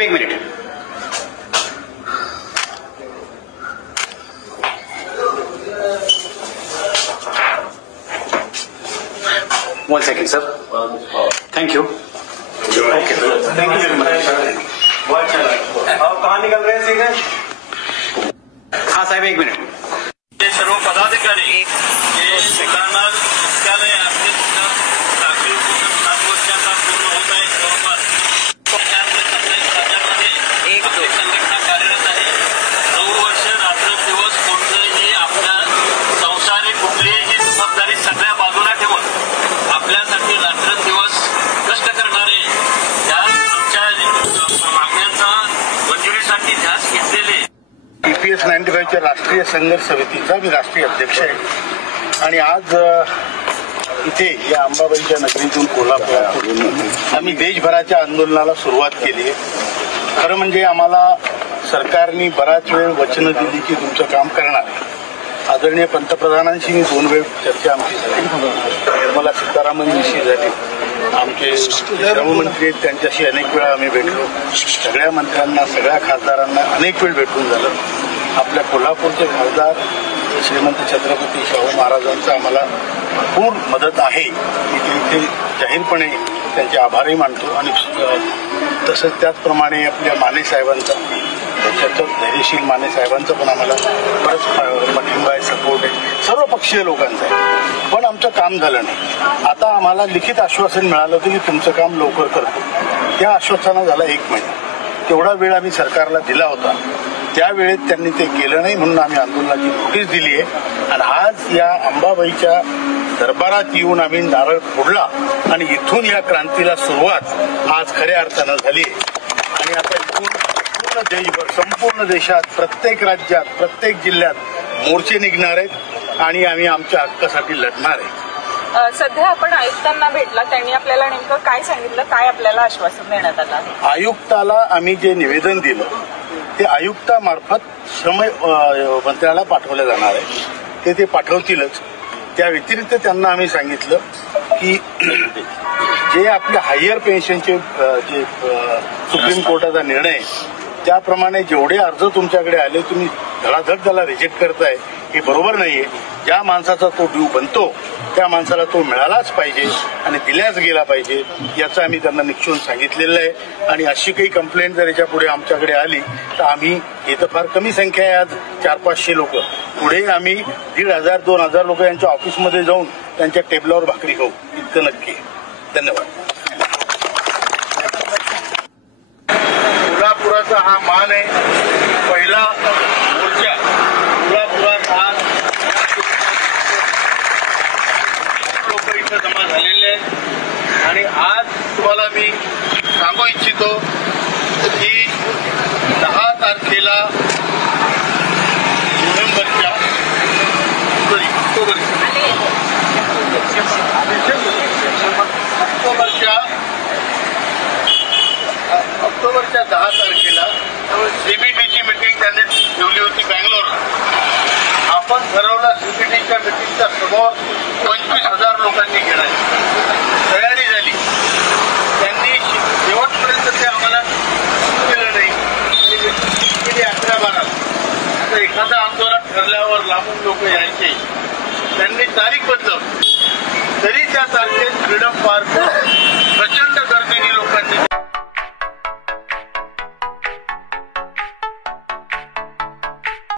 साहेब एक minute. One second sir. Thank you. Okay thank you very much. बहुत अच्छा लगा. आप कहाँ निकल रहे हैं सीधे? हाँ साहेब एक मिनिट. सर्व पदाधिकारी मुलांना मुख्यालय आपले 7 वर्षाचा पूर्ण होत आहे. जवळपास राज्यामध्ये एक संघटना कार्यरत आहे. 9 वर्ष रात्रदिवस कोणतंही आपल्या संसारी कुठलीही जबाबदारी सगळ्या बाजूला ठेवून आपल्यासाठी रात्रदिवस कष्ट करणारे त्या आमच्या मागण्यांचा मंजुरीसाठी ध्यास घेतलेले TPS 95च्या राष्ट्रीय संघर्ष समितीचा मी राष्ट्रीय अध्यक्ष आहे आणि आज इथे या अंबाबाईच्या नगरीतून कोल्हापुरातून आम्ही देशभराच्या आंदोलनाला सुरुवात केली आहे. खरं म्हणजे आम्हाला सरकारने बराच वेळ वचनं दिली की तुमचं काम करणार आहे. आदरणीय पंतप्रधानांशी मी 2 वेळ चर्चा आमची झाली. निर्मला सीतारामनजीशी झाली. आमचे श्रममंत्री आहेत त्यांच्याशी अनेक वेळा आम्ही भेटलो. सगळ्या मंत्र्यांना सगळ्या खासदारांना अनेक वेळ भेटून झालं. आपल्या कोल्हापूरचे खासदार श्रीमंत छत्रपती शाहू महाराजांचा आम्हाला भरपूर मदत आहे. मी इथे जाहीरपणे त्यांचे आभारही मानतो आणि तसंच त्याचप्रमाणे आपल्या माने साहेबांचा त्याच्यात धैर्यशील माने साहेबांचा पण आम्हाला बरंच पाठिंबा आहे, सपोर्ट आहे, सर्व पक्षीय लोकांचा आहे. पण आमचं काम झालं नाही. आता आम्हाला लिखित आश्वासन मिळालं होतं की तुमचं काम लवकर करतो. त्या आश्वासना झाला 1 महिना. तेवढा वेळ आम्ही सरकारला दिला होता. त्यावेळेत त्यांनी ते केलं नाही म्हणून आम्ही आंदोलनाची नोटीस दिली आहे आणि आज या अंबाबाईच्या दरबारात येऊन आम्ही नारळ फोडला आणि इथून या क्रांतीला सुरुवात आज खऱ्या अर्थानं झाली आहे. आणि आता इथून पूर्ण देशभर संपूर्ण देशात प्रत्येक राज्यात प्रत्येक जिल्ह्यात मोर्चे निघणार आहेत आणि आम्ही आमच्या हक्कासाठी लढणार आहे. सध्या आपण आयुक्तांना भेटला, त्यांनी आपल्याला नेमकं काय सांगितलं, काय आपल्याला आश्वासन देण्यात आलं आहे? आयुक्ताला आम्ही जे निवेदन दिलं ते आयुक्तामार्फत श्रम मंत्र्याला पाठवलं जाणार आहे. ते पाठवतीलच. त्या व्यतिरिक्त त्यांना आम्ही सांगितलं की जे आपल्या हायर पेन्शनचे जे सुप्रीम कोर्टाचा निर्णय त्याप्रमाणे जेवढे अर्ज तुमच्याकडे आले तुम्ही धडाधड त्याला रिजेक्ट करताय हे बरोबर नाहीये. ज्या माणसाचा तो ड्यू बनतो त्या माणसाला तो मिळालाच पाहिजे आणि दिल्याच गेला पाहिजे याचं आम्ही त्यांना निक्षून सांगितलेलं आहे. आणि अशी काही कंप्लेंट जर याच्या पुढे आमच्याकडे आली तर आम्ही हे तर फार कमी संख्या आहे, आज 400-500 लोक, पुढे आम्ही 1,500-2,000 लोक यांच्या ऑफिसमध्ये जाऊन त्यांच्या टेबलावर भाकरी खाऊ इतकं नक्की. धन्यवाद. कोल्हापुराचा हा मान आहे. पहिला मोर्चा कोल्हापुरात आज लोक इथं जमा झालेले आहेत आणि आज तुम्हाला मी सांगू इच्छितो की 10 तारखेला ऑक्टोबरच्या 10 तारखेला सीबीटीची मिटिंग त्यांनी ठेवली होती बँगलोरला. आपण ठरवलं सीबीटीच्या मिटिंगच्या समोर 25,000 लोकांनी घेणार. तयारी झाली. त्यांनी शेवटपर्यंत ते आम्हाला केलं नाही. 11-12 तर एखादं आंदोलन ठरल्यावर लांबून लोक यायचे. त्यांनी तारीख बदलवली तरी त्या तारखेत फ्रीडम पार्क प्रचंड गर्दीने लोकांनी